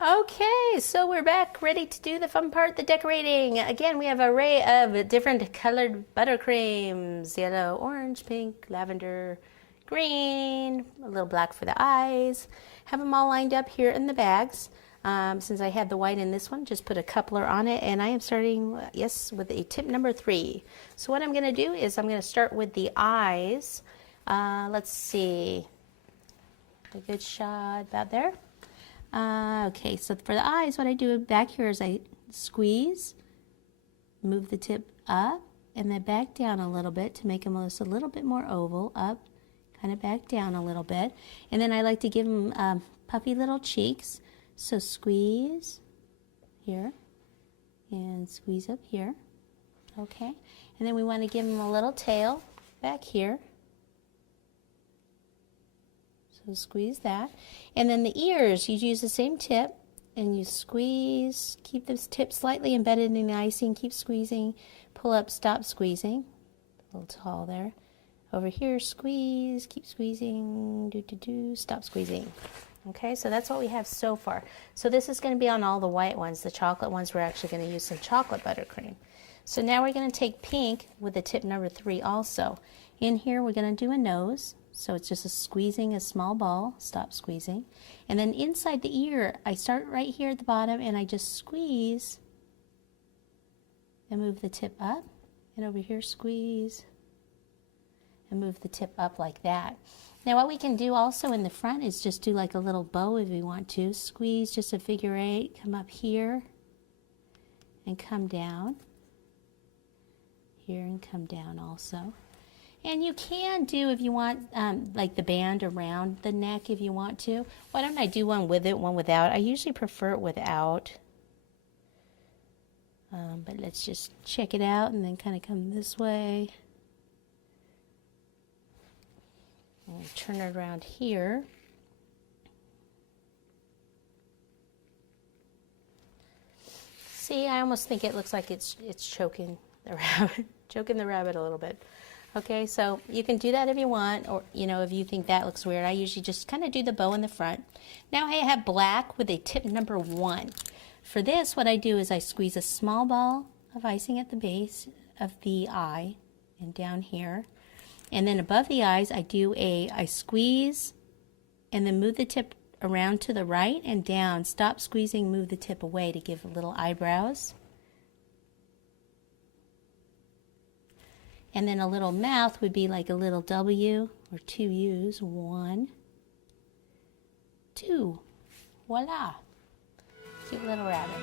Okay, so we're back ready to do the fun part, the decorating. Again, we have an array of different colored buttercreams: yellow, orange, pink, lavender, green, a little black for the eyes. Have them all lined up here in the bags. Since I had the white in this one, just put a coupler on it, and I am starting, yes, with a tip number 3. So what I'm going to do is I'm going to start with the eyes. Let's see, a good shot about there. Okay, so for the eyes, what I do back here is I squeeze, move the tip up, and then back down a little bit to make them just a little bit more oval, up, kind of back down a little bit. And then I like to give them puffy little cheeks. So squeeze here and squeeze up here. Okay, and then we want to give them a little tail back here. So squeeze that. And then the ears, you use the same tip and you squeeze, keep this tip slightly embedded in the icing, keep squeezing, pull up, stop squeezing. A little tall there. Over here, squeeze, keep squeezing, stop squeezing. Okay, so that's what we have so far. So this is going to be on all the white ones. The chocolate ones, we're actually going to use some chocolate buttercream. So now we're going to take pink with the tip number 3 also. In here, we're going to do a nose. So it's just squeezing a small ball, stop squeezing. And then inside the ear, I start right here at the bottom and I just squeeze and move the tip up. And over here, squeeze and move the tip up like that. Now what we can do also in the front is just do like a little bow if we want to. Squeeze just a figure 8, come up here and come down. Here and come down also. And you can do, if you want, like the band around the neck if you want to. Why don't I do one with it, one without? I usually prefer it without. But let's just check it out and then kind of come this way. And turn it around here. See, I almost think it looks like it's choking the rabbit, choking the rabbit a little bit. Okay, so you can do that if you want, or if you think that looks weird. I usually just kind of do the bow in the front. Now I have black with a tip number 1. For this, what I do is I squeeze a small ball of icing at the base of the eye and down here. And then above the eyes, I squeeze and then move the tip around to the right and down. Stop squeezing, move the tip away to give little eyebrows. And then a little mouth would be like a little W or 2 U's. 1, 2. Voila. Cute little rabbit.